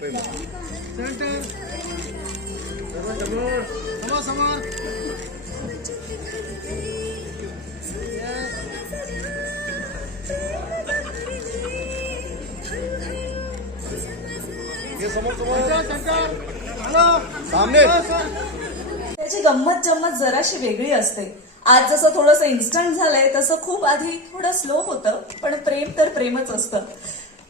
Centre समोर समोर ये समोर समोर सेंटर हॅलो सामने. त्याची गंमत जम्मत जराशी वेगळी असते. आज जसं थोडंसं इन्स्टंट झालंय तसं खूप आधी थोडं स्लो होतं, पण प्रेम तर प्रेमच असतं.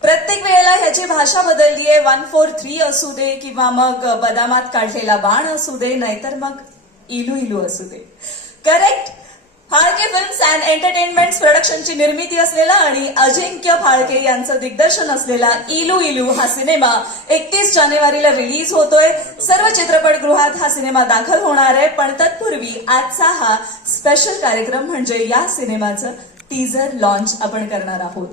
प्रत्येक वेळेला ह्याची भाषा बदललीये. 143 असू दे किंवा मग बदामात काढलेला बाण असू दे, नाहीतर मग इलू इलू असू दे. Correct. Phalke films and entertainments प्रोडक्शनची निर्मिती असलेला आणि अजिंक्य फाळके यांचं दिग्दर्शन असलेला इलू इलू हा सिनेमा 31 जानेवारीला रिलीज होतोय. सर्व चित्रपटगृहात हा सिनेमा दाखल होणार आहे. पण तत्पूर्वी आजचा हा स्पेशल कार्यक्रम म्हणजे या सिनेमाचं टीझर लॉन्च आपण करणार आहोत.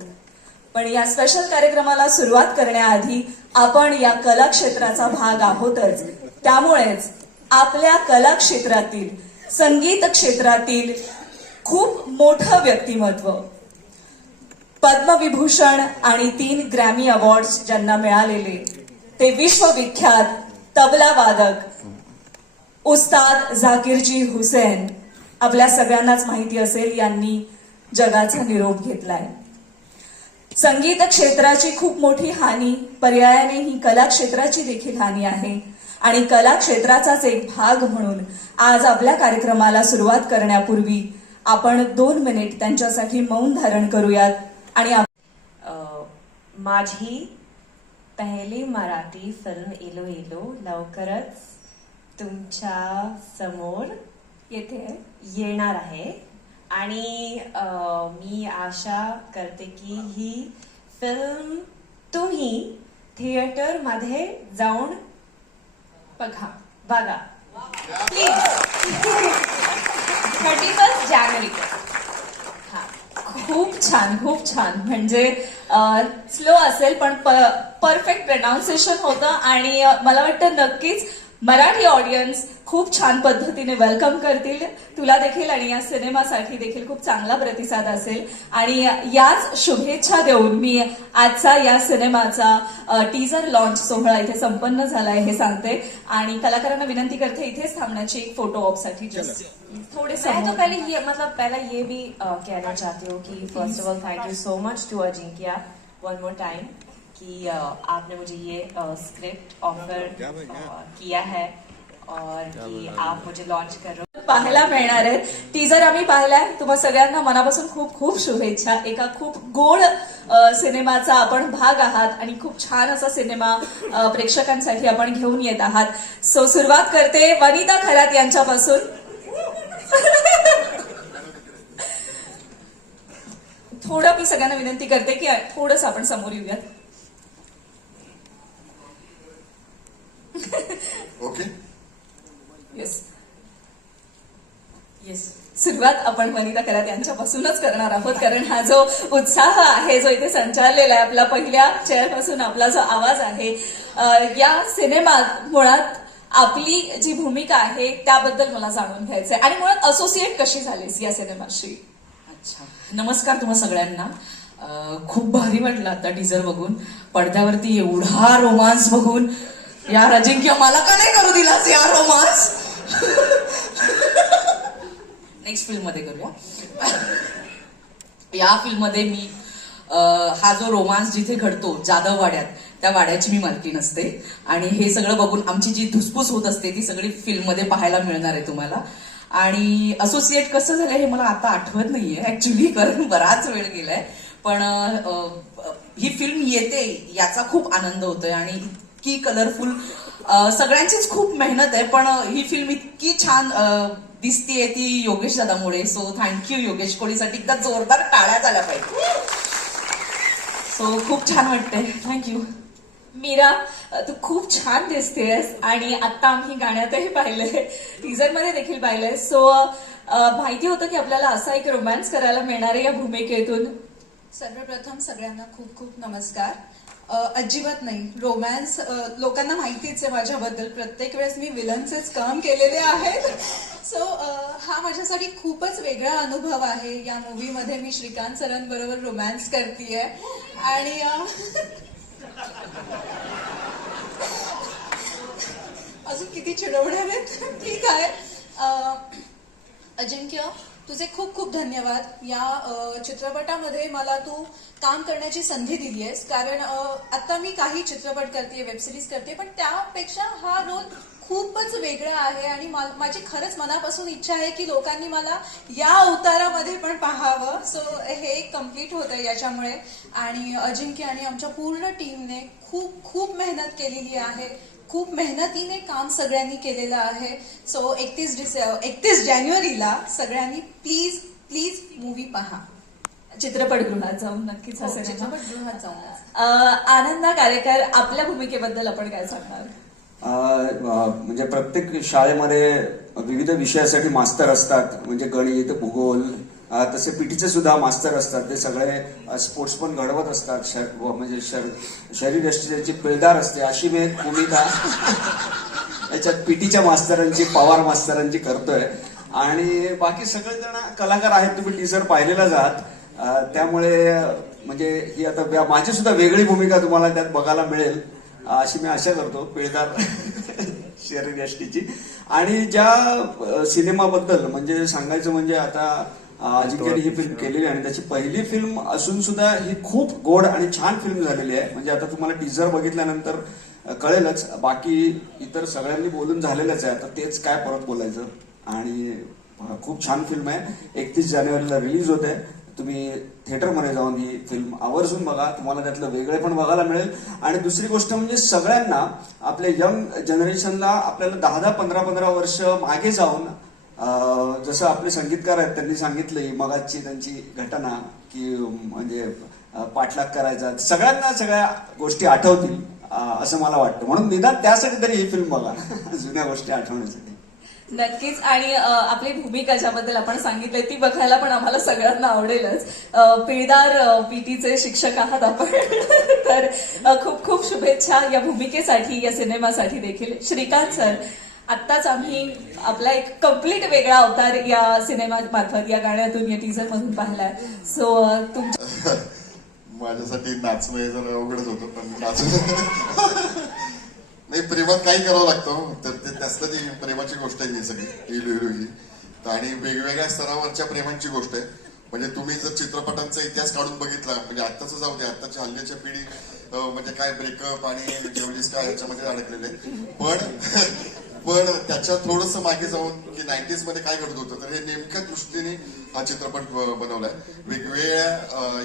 पण या स्पेशल कार्यक्रमाला सुरुवात करण्याआधी आपण या कला क्षेत्राचा भाग आहोतच. त्यामुळेच आपल्या कला क्षेत्रातील, संगीत क्षेत्रातील खूप मोठं व्यक्तिमत्व, पद्मविभूषण आणि 3 ग्रॅमी अवॉर्ड्स ज्यांना मिळालेले ते विश्वविख्यात तबला वादक उस्ताद झाकीरजी हुसेन, आपल्या सगळ्यांनाच माहिती असेल, यांनी जगाचा निरोप घेतलाय. संगीत क्षेत्राची खूप मोठी हानी, पर्यायाने ही कला क्षेत्राची देखील हानी आहे. आणि कला क्षेत्राचाच एक भाग म्हणून आज आपल्या कार्यक्रमाला सुरुवात करण्यापूर्वी आपण 2 मिनिट त्यांच्यासाठी मौन धारण करूयात. आणि माझी पहिली मराठी फिल्म इलो इलो लवकरच तुमच्या समोर येथे येणार आहे. आणि मी आशा करते की ही फिल्म तुम्ही थिएटरमध्ये जाऊन बघा प्लीज. 31 जानेवारी. खूप छान, खूप छान. म्हणजे स्लो असेल पण परफेक्ट प्रोनाउन्सिएशन होतं. आणि मला वाटतं नक्कीच मराठी ऑडियन्स खूप छान पद्धतीने वेलकम करतील तुला देखील, आणि या सिनेमासाठी देखील खूप चांगला प्रतिसाद असेल. आणि याच शुभेच्छा देऊन मी आजचा या सिनेमाचा टीजर लॉन्च सोहळा इथे संपन्न झालाय हे सांगते. आणि कलाकारांना विनंती करते इथेच थांबण्याची एक फोटो ऑप साठी. थोड़े मैं तो पहले ये भी कहना चाहती हूँ कि first of all thank you so much to Ajinkya one more time कि आपने मुझे ये स्क्रिप्ट ऑफर किया है और कि आप मुझे लॉन्च कर रहे हो. पाहायला मिळणार आहे टीजर. आम्ही पाहिलाय. तुम्हा सगळ्यांना मनापासून खूप खूप शुभेच्छा. एका खूप गोड सिनेमाचा आपण भाग आहात आणि खूप छान असा सिनेमा प्रेक्षकांसाठी आपण घेऊन येत आहात. सो सुरुवात करते वनिता खरात यांच्यापासून. थोडं मी सगळ्यांना विनंती करते की थोडंच आपण समोर येऊयात. ओके. Yes yes. सुरुवात आपण वनिता खरात यांच्यापासूनच करणार आहोत, कारण हा जो उत्साह आहे जो इथे संचारलेला आहे, आपला पहिल्या चेअरपासून आपला जो आवाज आहे, या सिनेमात मुळात आपली जी भूमिका आहे त्याबद्दल मला जाणून घ्यायचंय. आणि मुळात असोसिएट कशी झालीस या सिनेमाशी? अच्छा, नमस्कार तुम्हा सगळ्यांना. खूप भारी वाटलं आता टीजर बघून. पडद्यावरती एवढा रोमांस बघून. यार अजिंक्य, मला का नाही करू दिलास यार रोमांस? नेक्स्ट फिल्म मध्ये करूया. या फिल्म मध्ये मी हा जो रोमांस जिथे घडतो जाधव वाड्यात, त्या वाड्याची मी मालकीण असते. आणि हे सगळं बघून आमची जी धुसफूस होत असते ती सगळी फिल्म मध्ये पाहायला मिळणार आहे तुम्हाला. आणि असोसिएट कसं झालं हे मला आता आठवत नाहीये ऍक्च्युली, कारण बराच वेळ गेलाय. पण ही फिल्म येते याचा खूप आनंद होतोय. आणि इतकी कलरफुल, सगळ्यांचीच खूप मेहनत आहे, पण ही फिल्म इतकी छान दिसतीये ती योगेश दादामुळे. So thank you Yogesh. कोळीसाठी एकदा जोरदार टाळ्या झाल्या पाहिजे. सो खूप छान वाटतंय. थँक्यू. मीरा, तू खूप छान दिसतेस आणि आता आम्ही गाण्यातही पाहिलंय, टीजर मध्ये देखील पाहिलंय. सो माहिती होतं की आपल्याला असा एक रोमॅन्स करायला मिळणार आहे या भूमिकेतून? सर्वप्रथम सगळ्यांना खूप खूप नमस्कार. अजिबात नाही रोमॅन्स. लोकांना माहितीच आहे माझ्याबद्दल, प्रत्येक वेळेस मी विलनचेच काम केलेले आहेत. सो हा माझ्यासाठी खूपच वेगळा अनुभव आहे. या मूवीमध्ये मी श्रीकांत सरांबरोबर रोमॅन्स करतेय. आणि किती चिडवणारे ठीक आहे. अजिंक्य, तुझे खूप खूप धन्यवाद. या चित्रपटामध्ये मला तू काम करण्याची संधी दिली आहेस, कारण आता मी काही चित्रपट करते, वेब सिरीज करते, पण त्यापेक्षा हा रोल खूपच वेगळा आहे आणि माझी खरंच मनापासून इच्छा आहे की लोकांनी मला या अवतारामध्ये पण पाहावं. सो हे कम्प्लीट होतं याच्यामुळे. आणि अजिंक्य आणि आमच्या पूर्ण टीमने खूप खूप मेहनत केलेली आहे, खूप मेहनतीने काम सगळ्यांनी केलेलं आहे. सो 31 जानेवारीला सगळ्यांनी प्लीज प्लीज मूवी पहा. चित्रपटगृहात जाऊन नक्कीच हा सिनेमा. चित्रपटगृहात जाऊन. आनंदा कार्यकर, आपल्या भूमिकेबद्दल आपण काय सांगणार? म्हणजे प्रत्येक शाळेमध्ये विविध विषयासाठी मास्तर असतात, म्हणजे गणित, भूगोल, तसे पीटीचे सुद्धा मास्तर असतात. ते सगळे स्पोर्ट्स पण घडवत असतात, म्हणजे शरीरयष्टीची पिळदार असते. अशी मी एक भूमिका याच्यात पीटीच्या मास्तरांची, पवार मास्तरांची करतोय. आणि बाकी सगळेजण कलाकार आहेत, तुम्ही टीजर पाहिलेलाच आहात. त्यामुळे म्हणजे ही आता माझी सुद्धा वेगळी भूमिका तुम्हाला त्यात बघायला मिळेल अशी मी आशा करतो, पिळदार शरीरयष्टीची. आणि ज्या सिनेमाबद्दल म्हणजे सांगायचं म्हणजे आता अजिंक्यने ही फिल्म केलेली आहे आणि त्याची पहिली फिल्म असून सुद्धा ही खूप गोड आणि छान फिल्म झालेली आहे. म्हणजे आता तुम्हाला टीजर बघितल्यानंतर कळेलच. बाकी इतर सगळ्यांनी बोलून झालेलंच आहे, आता तेच काय परत बोलायचं. आणि खूप छान फिल्म आहे. 31 जानेवारीला रिलीज होते. तुम्ही थिएटरमध्ये जाऊन ही फिल्म आवर्जून बघा, तुम्हाला त्यातलं वेगळे पण बघायला मिळेल. आणि दुसरी गोष्ट म्हणजे सगळ्यांना, आपल्या यंग जनरेशनला आपल्याला 10-10, 15-15 वर्ष मागे जाऊन, जसं आपले संगीतकार आहेत त्यांनी सांगितलं मगाची त्यांची घटना की म्हणजे पाठलाग करायचा, सगळ्यांना सगळ्या गोष्टी आठवतील असं मला वाटतं. म्हणून निदान त्यासाठी तरी ही फिल्म बघा जुन्या गोष्टी आठवण्यासाठी. नक्कीच. आणि आपली भूमिका ज्याबद्दल आपण सांगितलंय ती बघायला पण आम्हाला सगळ्यांना आवडेलच. पिळदार पीटीचे शिक्षक आहात आपण तर खूप खूप शुभेच्छा या भूमिकेसाठी, या सिनेमासाठी देखील. श्रीकांत सर, आत्ताच आम्ही आपला एक कम्प्लीट वेगळा अवतार या सिनेमामार्फत, या गाण्यातून, या टीझर मधून पाहिलाय. सो तुमच्या माझ्यासाठी नाचणं हे जरा अवघडच होतं, पण नाचणं नाही, प्रेमात काही करावं लागतं. तर ते त्यातलं ती प्रेमाची गोष्ट आहे ही सगळी, हिरो हिरोईन. आणि वेगवेगळ्या स्तरावरच्या प्रेमांची गोष्ट आहे. म्हणजे तुम्ही जर चित्रपटांचा इतिहास काढून बघितला, म्हणजे आत्ताच जाऊ दे, आत्ताची हल्लीच्या पिढी म्हणजे काय ब्रेकअप आणि जेवलीस काय याच्यामध्ये अडकलेले. पण त्याच्यात थोडस मागे जाऊन की 90s मध्ये काय घडत होतं, तर हे नेमक्या दृष्टीने हा चित्रपट बनवलाय. वेगवेगळ्या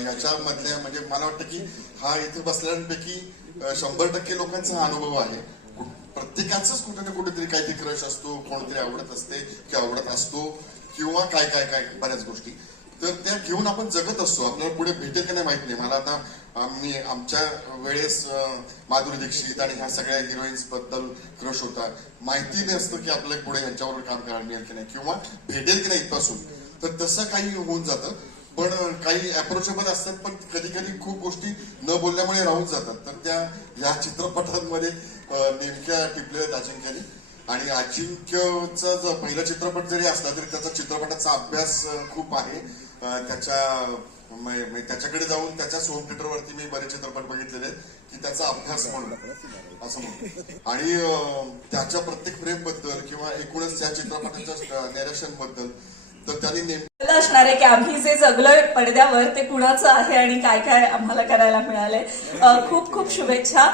ह्याच्यामधल्या, म्हणजे मला वाटतं की हा इथे बसल्यापैकी 100% लोकांचा हा अनुभव आहे. प्रत्येकाचाच कुठे ना कुठेतरी काहीतरी क्रश असतो, कोणतरी आवडत असते किंवा आवडत असतो, किंवा काय काय काय बऱ्याच गोष्टी. तर त्या घेऊन आपण जगत असतो. आपल्याला पुढे भेटेल का नाही माहित नाही. मला आता आमच्या वेळेस माधुरी दीक्षित आणि ह्या सगळ्या हिरोईन्स बद्दल क्रश होता. माहिती नसतं की आपल्याला पुढे ह्यांच्यावर काम करायला मिळेल की नाही, किंवा भेटेल की नाही इथपासून. तर तसं काही होऊन जातं. पण काही अप्रोचेबल असतात, पण कधी कधी खूप गोष्टी न बोलल्यामुळे राहून जातात. तर त्या या चित्रपटांमध्ये नेमक्या टिपलेल्या अजिंक्यने. आणि अजिंक्यचा जो पहिला चित्रपट जरी असला तरी त्याचा चित्रपटाचा अभ्यास खूप आहे. त्याच्याकडे जाऊन त्याच्याच होम थिएटरवरती मी बरेच चित्रपट बघितलेले आहेत की त्याचा अभ्यास म्हणून असं म्हणतो. आणि त्याच्या प्रत्येक फ्रेम बद्दल किंवा एकूणच त्या चित्रपटाच्या नॅरेशन बद्दल तर त्यांनी नेमकं असणार आहे की आम्ही जे जगलोय पडद्यावर ते कुणाचं आहे आणि काय काय आम्हाला करायला मिळालंय. खूप खूप शुभेच्छा.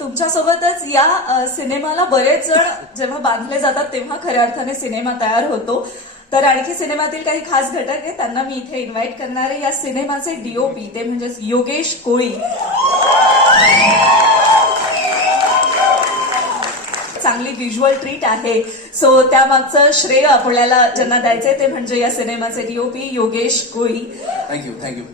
तुमच्यासोबतच या सिनेमाला बरेच जण जेव्हा बांधले जातात तेव्हा खऱ्या अर्थाने सिनेमा तयार होतो. तर आणखी सिनेमातील काही खास घटक आहेत, त्यांना मी इथे इन्व्हाइट करणार आहे. या सिनेमाचे डीओपी ते म्हणजे योगेश कोळी. चांगली व्हिज्युअल ट्रीट आहे. सो त्यामागचं श्रेय आपल्याला ज्यांना द्यायचंय ते म्हणजे या सिनेमाचे डीओपी योगेश कोळी. थँक्यू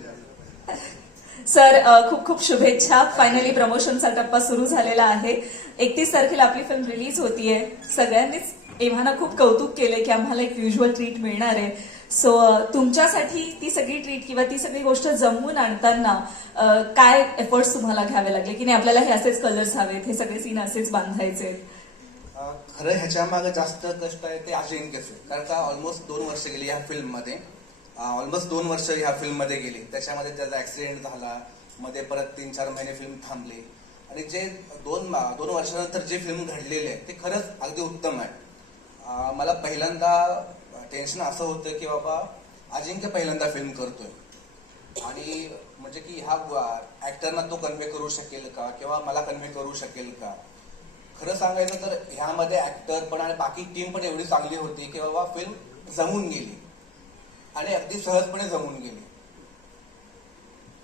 सर, खूप खूप शुभेच्छा. फायनली प्रमोशनचा टप्पा सुरू झालेला आहे. 31 तारखेला आपली फिल्म रिलीज होतीये. सगळ्यांनीच एव्हाना खूप कौतुक केले की आम्हाला एक व्हिज्युअल ट्रीट मिळणार आहे. सो तुमच्यासाठी ती सगळी ट्रीट किंवा ती सगळी गोष्ट जमवून आणताना काय एफर्ट्स तुम्हाला घ्यावे लागले की नाही आपल्याला हे असेच कलर्स हवेत, हे सगळे सीन असेच बांधायचे? खरं ह्याच्या मागे जास्त कष्ट आहे ते अजिंक्यचे. कारण का ऑलमोस्ट 2 वर्ष गेली ह्या फिल्ममध्ये. ऑलमोस्ट 2 वर्ष ह्या फिल्ममध्ये गेली. त्याच्यामध्ये त्याचा ऍक्सिडेंट झाला, मध्ये परत 3-4 महिने फिल्म थांबली. आणि जे दोन वर्षानंतर जे फिल्म घडलेले आहे ते खरंच अगदी उत्तम आहे. मला पहिल्यांदा टेन्शन असं होतं की बाबा अजिंक्य पहिल्यांदा फिल्म करतोय आणि म्हणजे की ह्या ऍक्टरना तो कन्व्हे करू शकेल का किंवा मला कन्व्हे करू शकेल का. खरं सांगायचं तर ह्यामध्ये ऍक्टर पण आणि बाकी टीम पण एवढी चांगली होती की बाबा फिल्म जमून गेली आणि अगदी सहजपणे जमून गेली.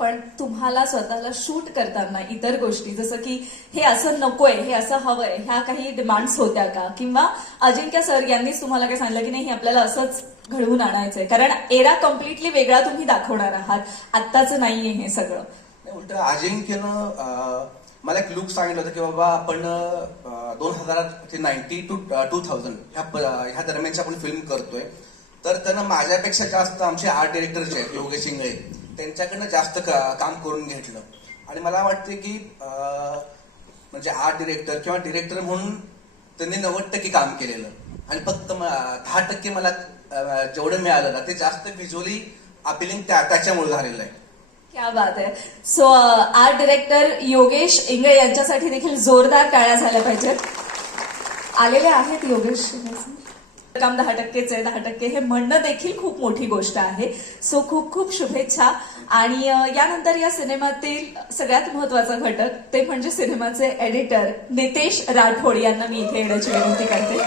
पण तुम्हाला स्वतःला शूट करताना इतर गोष्टी जसं की हे असं नकोय, हे असं हवंय, ह्या काही डिमांड्स होत्या का? किंवा अजिंक्य सर यांनीच तुम्हाला काय सांगितलं की नाही हे आपल्याला असंच घडवून आणायचंय? कारण एरा कम्प्लिटली वेगळा तुम्ही दाखवणार आहात, आत्ताचं नाहीये हे सगळं. उलट अजिंक्यनं मला एक लुक सांगितलं होतं की बाबा आपण 2000 ते 90 to 2000 ह्या दरम्यानची आपण फिल्म करतोय. तर त्यानं माझ्यापेक्षा जास्त आमचे आर्ट डिरेक्टर जे आहेत योगेश इंगळे त्यांच्याकडनं जास्त काम करून घेतलं. आणि मला वाटते की म्हणजे आर्ट डिरेक्टर किंवा डिरेक्टर म्हणून त्यांनी 90% काम केलेलं आणि फक्त 10% मला जेवढं मिळालं ना ते जास्त व्हिज्युअली अपिलिंग त्याच्यामुळे झालेलं आहे. क्या बात आहे. So art director Yogesh Ingle यांच्यासाठी देखील जोरदार टाळ्या झाल्या पाहिजेत. आलेले आहेत योगेश काम 10%च आहे, 10% हे म्हणणं देखील खूप मोठी गोष्ट आहे. सो खूप खूप शुभेच्छा. आणि यानंतर या सिनेमातील सगळ्यात महत्वाचा घटक ते म्हणजे सिनेमाचे एडिटर नितेश राठोड यांना मी इथे येण्याची विनंती करते.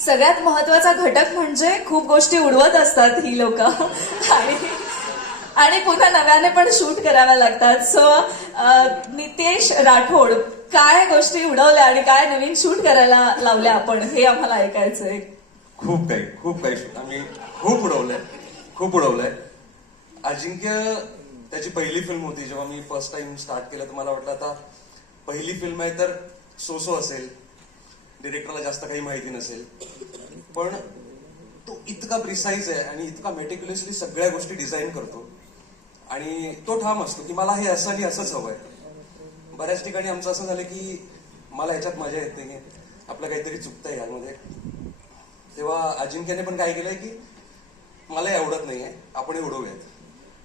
सगळ्यात महत्वाचा घटक म्हणजे खूप गोष्टी उडवत असतात ही लोक आणि पुन्हा नव्याने पण शूट कराव्या लागतात. सो नितेश राठोड, काय गोष्टी उडवल्या आणि काय नवीन शूट करायला लावल्या आपण, हे आम्हाला ऐकायचंय. खूप काही आम्ही खूप उडवलंय. अजिंक्य त्याची पहिली फिल्म होती. जेव्हा मी फर्स्ट टाइम स्टार्ट केलं तर मला वाटलं आता पहिली फिल्म आहे तर सो असेल, डिरेक्टरला जास्त काही माहिती नसेल, पण तो इतका प्रिसाईज आहे आणि इतका मेटिक्युलसली सगळ्या गोष्टी डिझाईन करतो आणि तो ठाम असतो की मला हे असं आणि असंच हवंय. बऱ्याच ठिकाणी आमचं असं झालं की मला ह्याच्यात मजा येत नाही, आपलं काहीतरी चुकतंय यामध्ये. तेव्हा अजिंक्यने पण काय केलंय की मला हे आवडत नाहीये, आपण हे उडवूयात,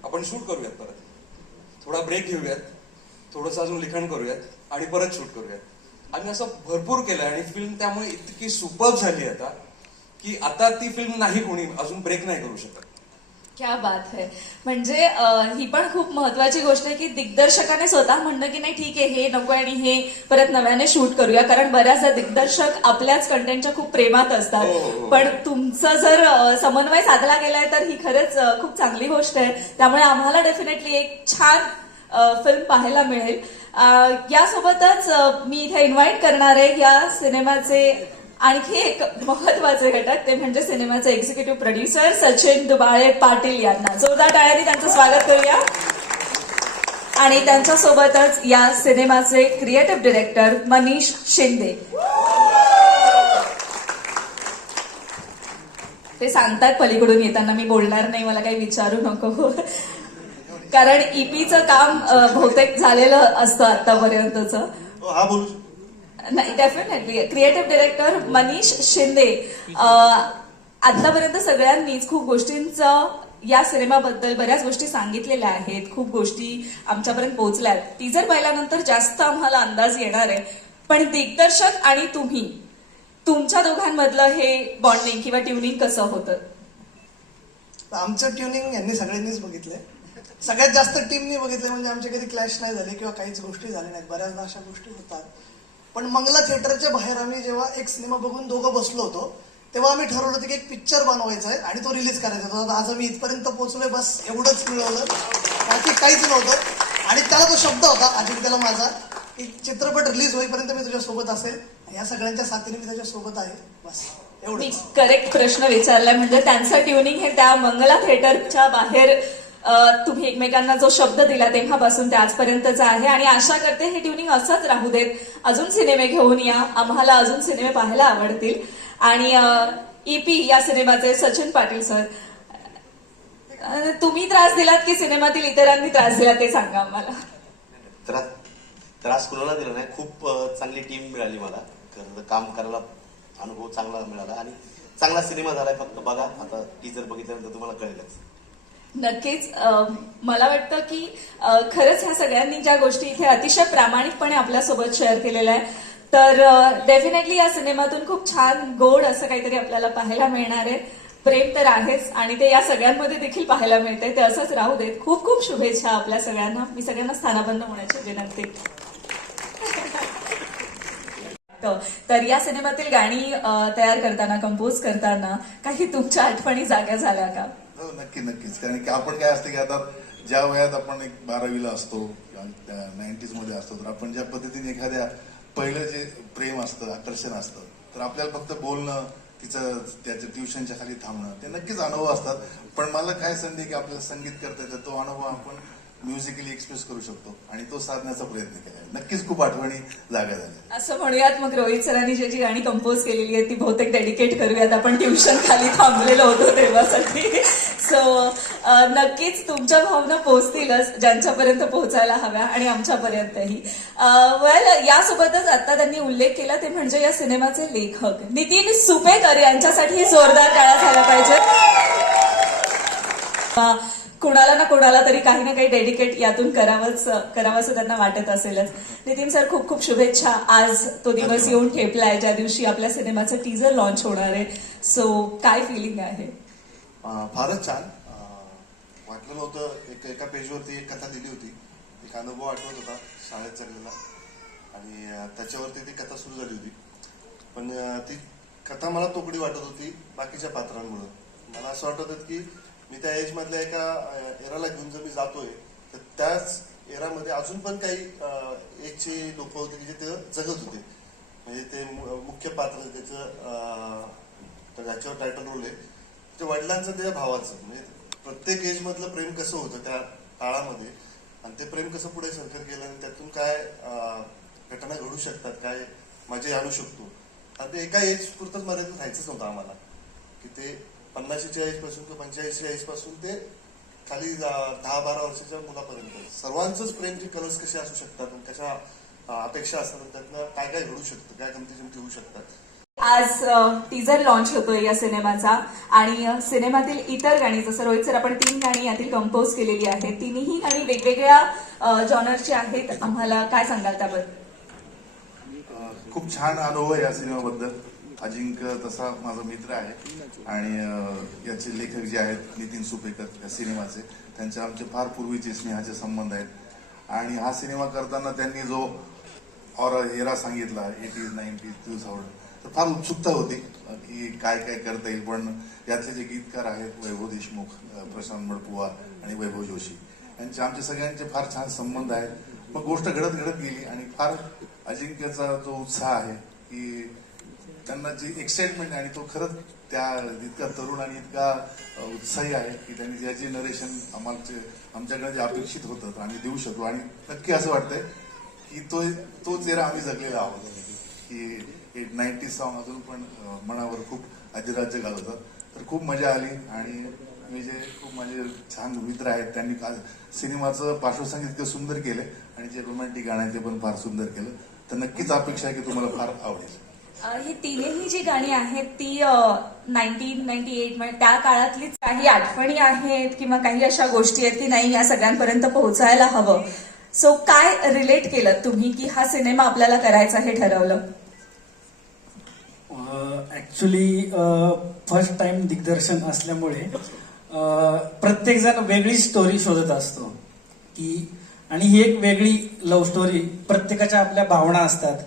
आपण शूट करूयात, परत थोडा ब्रेक घेऊयात, थोडंसं अजून लिखाण करूयात आणि परत शूट करूयात. आम्ही असं भरपूर केलं आणि फिल्म त्यामुळे इतकी सुपर्ब झाली आता की आता ती फिल्म नाही कोणी अजून ब्रेक नाही करू शकत. क्या बात है. म्हणजे ही पण खूप महत्वाची गोष्ट आहे की दिग्दर्शकाने स्वतः म्हणणं की नाही ठीक आहे हे नको आणि हे परत नव्याने शूट करूया. कारण बऱ्याचदा दिग्दर्शक आपल्याच कंटेंटच्या खूप प्रेमात असतात. पण तुमचं जर समन्वय साधला गेलाय तर ही खरंच खूप चांगली गोष्ट आहे. त्यामुळे आम्हाला डेफिनेटली एक छान फिल्म पाहायला मिळेल. यासोबतच मी इथे इन्व्हाइट करणार आहे या सिनेमाचे आणखी एक महत्वाचे घटक ते म्हणजे सिनेमाचे एक्झिक्युटिव्ह प्रोड्युसर सचिन दुबाळे पाटील यांना. जोरदार टाळ्यांनी त्यांचं स्वागत करूया. आणि त्यांच्यासोबतच या सिनेमाचे क्रिएटिव्ह डिरेक्टर मनीष शिंदे. ते सांगतात पलीकडून येताना मी बोलणार नाही, मला काही विचारू नको, कारण ईपीचं काम बहुतेक झालेलं असतं आतापर्यंतचं. हा बोलू नाही, definitely creative director Manish Shinde. आतापर्यंत सगळ्यांनीच खूप गोष्टींचं या सिनेमाबद्दल बऱ्याच गोष्टी सांगितलेल्या आहेत, खूप गोष्टी आमच्यापर्यंत पोहोचल्या आहेत. टीजर पाहिल्यानंतर जास्त आम्हाला अंदाज येणार आहे. पण दिग्दर्शक आणि तुम्ही, तुमच्या दोघांमधलं हे बॉन्डिंग किंवा ट्युनिंग कसं होतं? आमचं ट्युनिंग यांनी सगळ्यांनीच बघितलंय, सगळ्यात जास्त टीमनी बघितलंय. म्हणजे आमचे कधी क्लॅश नाही झाले किंवा काहीच गोष्टी झाल्या नाहीत. बऱ्याचदा अशा गोष्टी होतात. पण मंगला थिएटरच्या बाहेर आम्ही जेव्हा एक सिनेमा बघून दोघं बसलो होतो तेव्हा आम्ही ठरवलं होतं की एक पिक्चर बनवायचा आहे आणि तो रिलीज करायचा होता. आज आम्ही इथपर्यंत पोहोचलोय, बस एवढंच मिळवलं, बाकी काहीच नव्हतं. आणि त्याला तो शब्द होता अजिंक्यला माझा की चित्रपट रिलीज होईपर्यंत मी तुझ्यासोबत असेल. या सगळ्यांच्या साथीने मी त्याच्यासोबत आहे, बस एवढं. मी करेक्ट प्रश्न विचारलाय. म्हणजे त्यांचं ट्युनिंग हे त्या मंगला थिएटरच्या बाहेर तुम्ही एकमेकांना जो शब्द दिला तेव्हापासून ते आजपर्यंतचा आहे. आणि आशा करते हे ट्युनिंग असंच राहू देत. अजून सिनेमे घेऊन या, आम्हाला अजून सिनेमे पाहायला आवडतील. आणि ईपी या सिनेमाचे सचिन पाटील सर, तुम्ही त्रास दिलात की सिनेमातील इतरांनी त्रास दिला ते सांगा आम्हाला. त्रास कुणाला दिला नाही, खूप चांगली टीम मिळाली मला, काम करायला अनुभव चांगला मिळाला आणि चांगला सिनेमा झालाय. फक्त बघा, आता टीजर बघितल्यानंतर तुम्हाला कळेलच. नक्कीच मला वाटतं की खरंच ह्या सगळ्यांनी ज्या गोष्टी इथे अतिशय प्रामाणिकपणे आपल्यासोबत शेअर केलेल्या आहे, तर डेफिनेटली या सिनेमातून खूप छान गोड असं काहीतरी आपल्याला पाहायला मिळणार आहे. प्रेम तर आहेच आणि ते या सगळ्यांमध्ये देखील पाहायला मिळते, ते असंच राहू देत. खूप खूप शुभेच्छा आपल्या सगळ्यांना. मी सगळ्यांना स्थानाबंद होण्याची विनंती. तर या सिनेमातील गाणी तयार करताना, कंपोज करताना काही तुमच्या आठवणी जाग्या झाल्या का? हो, नक्कीच. कारण की आपण काय असतं की आता ज्या वयात आपण एक 12वीला असतो, 90s मध्ये असतो, तर आपण ज्या पद्धतीने एखाद्या पहिलं जे प्रेम असतं, आकर्षण असतं, तर आपल्याला फक्त बोलणं, त्याचं ट्युशनच्या खाली थांबणं, ते नक्कीच अनुभव असतात. पण मला काय संधी की आपल्याला संगीत करता येतं, तो अनुभव आपण म्युझिकली एक्सप्रेस करू शकतो आणि तो साधण्याचा प्रयत्न केला. नक्कीच खूप आठवणी जागा झाल्या. असं म्हणूयात मग रोहित सरांनी जी गाणी कंपोज केलेली आहेत ती बहुतेक डेडिकेट करूयात आपण ट्युशन खाली थांबलेलो होतो तेव्हासाठी. सो नक्कीच तुमच्या भावना पोहोचतीलच ज्यांच्यापर्यंत पोहोचायला हव्या आणि आमच्यापर्यंतही. वेल, यासोबतच आता त्यांनी उल्लेख केला ते म्हणजे या सिनेमाचे लेखक नितीन सुपेकर यांच्यासाठी जोरदार टाळ्या झाल्या पाहिजेत. कुणाला ना कुणाला तरी काही ना काही डेडिकेट यातून करावंसं त्यांना वाटत असेलच. नितीन सर, खूप खूप शुभेच्छा. आज तो दिवस येऊन ठेपलाय ज्या दिवशी आपल्या सिनेमाचं टीजर लॉन्च होणार आहे. सो काय फिलिंग आहे? फारच छान वाटलं नव्हतं. एका पेजवरती एक कथा दिली होती, एक अनुभव आठवत होता शाळेत चाललेला, आणि त्याच्यावरती ती कथा सुरू झाली होती. पण ती कथा मला तोकडी वाटत होती बाकीच्या पात्रांमुळे. मला असं वाटत होतं की मी त्या एज मधल्या एका एराला घेऊन जर मी जातोय, तर त्याच एरामध्ये अजून पण काही एजचे लोक होते की जे ते जगत होते. म्हणजे ते मुख्य पात्र त्याचं ज्याच्यावर टायटल रोल आहे, ते वडिलांचं, त्या भावाचं, म्हणजे प्रत्येक एज मधलं प्रेम कसं होतं त्या काळामध्ये, आणि ते प्रेम कसं पुढे सरकार केलं आणि त्यातून काय घटना घडू शकतात, काय मजा आणू शकतो. आणि ते एका एज पुरतच मर्यादित राहायचंच नव्हतं आम्हाला, की ते 50च्या एज पासून किंवा 45च्या एज पासून ते खाली 10-12 वर्षाच्या मुलापर्यंत सर्वांचंच प्रेमचे कलर्स कसे असू शकतात आणि कशा अपेक्षा असतात, त्यातनं काय काय घडू शकतं, काय गमती होऊ शकतात. आज टीजर लॉन्च होतोय या सिनेमाचा, आणि सिनेमातील इतर गाणी, जसं रोहित सर आपण 3 गाणी यातील कंपोज केलेली आहेत, तिन्ही गाणी वेगवेगळ्या जॉनरची आहेत. आम्हाला काय सांगाल त्याबद्दल? खूप छान अनुभव आहे या सिनेमाबद्दल. अजिंक्य तसा माझा मित्र आहे आणि याचे लेखक जे आहेत नितीन सुपेकर या सिनेमाचे, त्यांचे आमचे फार पूर्वीचे स्नेहाचे संबंध आहेत. आणि हा सिनेमा करताना त्यांनी जो एरा सांगितला 80s, 90s, 2000, तर फार उत्सुकता होती की काय काय करता येईल. पण यातले जे गीतकार आहेत वैभव देशमुख, प्रशांत मडपुवार आणि वैभव जोशी यांचे आमचे सगळ्यांचे फार छान संबंध आहेत. मग गोष्ट घडत गेली आणि फार अजिंक्यचा जो उत्साह आहे की त्यांना जी एक्साइटमेंट आहे, आणि तो खरंच त्या इतका तरुण आणि इतका उत्साही आहे की त्यांनी ज्याचे नरेशन आमच्याकडे जे अपेक्षित होतं तर आम्ही देऊ शकतो. आणि नक्की असं वाटतंय की तो चेहरा आम्ही जगलेला आहोत, की 90s सॉन्ग अजून पण मनावर खूप अधिराज्य घालवतात. तर खूप मजा आली. आणि मी जे खूप माझे छान मित्र आहेत त्यांनी सिनेमाचं पार्श्वसंगीत इतकं सुंदर केलं आणि जे रोमॅन्टिक गाणं आहे ते पण फार सुंदर केलं. तर नक्कीच अपेक्षा आहे की तुम्हाला फार आवडेल. ही तिन्ही जी गाणी आहेत ती 1998 म्हणजे त्या काळातलीच काही आठवणी आहेत किंवा काही अशा गोष्टी आहेत की नाही या सगळ्यांपर्यंत पोहोचायला हवं. सो काय रिलेट केलं तुम्ही की हा सिनेमा आपल्याला करायचा हे ठरवलं? ऍक्च्युली फर्स्ट टाइम दिग्दर्शन असल्यामुळे प्रत्येक जण वेगळी स्टोरी शोधत असतो की, आणि ही एक वेगळी लव्ह स्टोरी. प्रत्येकाच्या आपल्या भावना असतात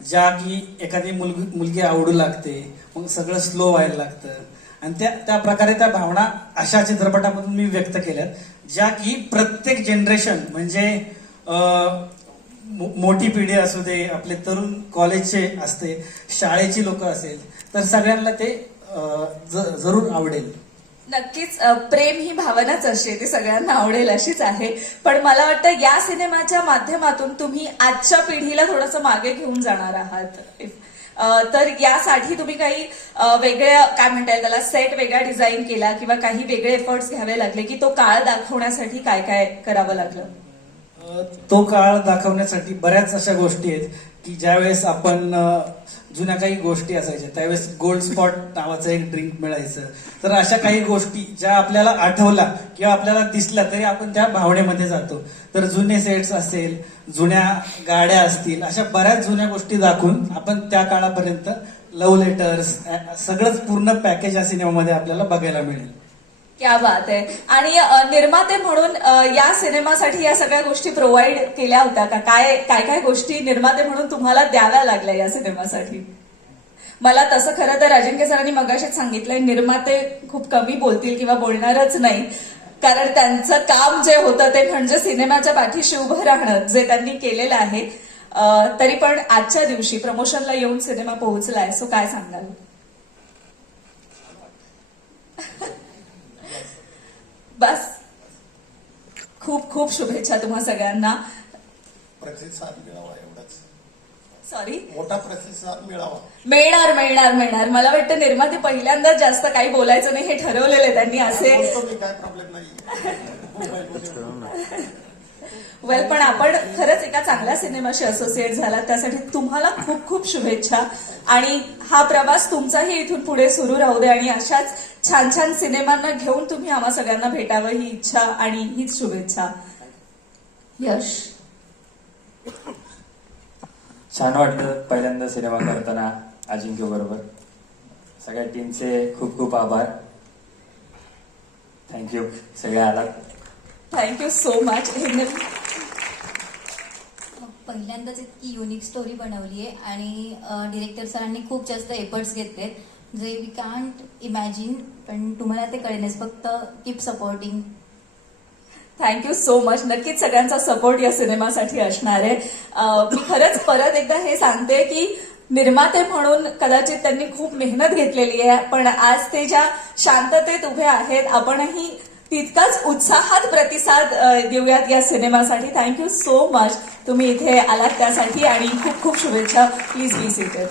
ज्या की एखादी मुलगी आवडू लागते, मग सगळं स्लो व्हायला लागतं, आणि त्या प्रकारे त्या भावना अशा चित्रपटामधून मी व्यक्त केल्यात ज्या की प्रत्येक जनरेशन म्हणजे मोठी पिढी असू दे, आपले तरुण कॉलेजचे असते, शाळेची लोक असेल, तर सगळ्यांना ते जरूर आवडेल. नक्कीच प्रेम ही भावनाच असते, ती सगळ्यांना आवडेल अशीच आहे. पण मला वाटतं या सिनेमाच्या माध्यमातून तुम्ही आजच्या पिढीला थोडंसं मागे घेऊन जाणार आहात. तर यासाठी तुम्ही काही वेगळ्या काय म्हणता येईल त्याला सेट वेगळा डिझाईन केला किंवा काही वेगळे एफर्ट्स घ्यावे लागले की तो काळ दाखवण्यासाठी काय काय करावं लागलं? तो काळ दाखवण्यासाठी बऱ्याच अशा गोष्टी आहेत की ज्यावेळेस आपण जुन्या काही गोष्टी असायच्या त्यावेळेस गोल्ड स्पॉट नावाचं एक ड्रिंक मिळायचं. तर अशा काही गोष्टी ज्या आपल्याला आठवला किंवा आपल्याला दिसल्या तरी आपण त्या भावनेमध्ये जातो. तर जुने सेट्स असेल, जुन्या गाड्या असतील, अशा बऱ्याच जुन्या गोष्टी दाखवून आपण त्या काळापर्यंत लव्ह लेटर्स सगळंच पूर्ण पॅकेज या सिनेमामध्ये आपल्याला बघायला मिळेल. क्या बात आहे. आणि निर्माते म्हणून या सिनेमासाठी या सगळ्या गोष्टी प्रोव्हाइड केल्या होत्या का? काय काय काय गोष्टी निर्माते म्हणून तुम्हाला द्याव्या लागल्या या सिनेमासाठी? मला तसं खरं तर अजिंक्य सरांनी मगाशीच सांगितलंय, निर्माते खूप कमी बोलतील किंवा बोलणारच नाही, कारण त्यांचं काम जे होतं ते म्हणजे सिनेमाच्या पाठीशी उभं राहणं, जे त्यांनी केलेलं आहे. तरी पण आजच्या दिवशी प्रमोशनला येऊन सिनेमा पोहोचलाय, सो काय सांगाल? बस खूप खूप शुभेच्छा तुम्हा सगळ्यांना. प्रतिसाद मिळावा एवढाच. सॉरी, मोठा प्रतिसाद मिळावा. मिळणार मिळणार मिळणार. मला वाटतं निर्माते पहिल्यांदाच जास्त काही बोलायचं नाही हे ठरवलेलं आहे त्यांनी असे. काय प्रॉब्लेम नाही. वेल, पण आपण खरंच एका चांगल्या सिनेमाशी असोसिएट झाला, त्यासाठी तुम्हाला खूप खूप शुभेच्छा. आणि हा प्रवास तुमचाही इथून पुढे सुरू राहू दे आणि अशाच छान छान सिनेमांना घेऊन तुम्ही आम्हा सगळ्यांना भेटावं ही इच्छा आणि हीच शुभेच्छा. यश, छान वाटलं पहिल्यांदा सिनेमा करताना अजिंक्य बरोबर. सगळ्या टीमचे खूप खूप आभार. थँक्यू, सगळे आलात. Thank you so much. पहिल्यांदाच इतकी युनिक स्टोरी बनवली आहे आणि डिरेक्टर सरांनी खूप जास्त एफर्ट्स घेतलेत जे वी कांट इमॅजिन, पण तुम्हाला ते कळेलच. फक्त keep supporting. Thank you so much. नक्कीच सगळ्यांचा सपोर्ट या सिनेमासाठी असणार आहे. मी खरंच परत एकदा हे सांगते की निर्माते म्हणून कदाचित त्यांनी खूप मेहनत घेतलेली आहे, पण आज ते ज्या शांततेत उभे आहेत, आपणही तितकाच उत्साहात प्रतिसाद देऊयात या सिनेमासाठी. थँक्यू सो मच तुम्ही इथे आलात त्यासाठी आणि खूप खूप शुभेच्छा. Please be seated.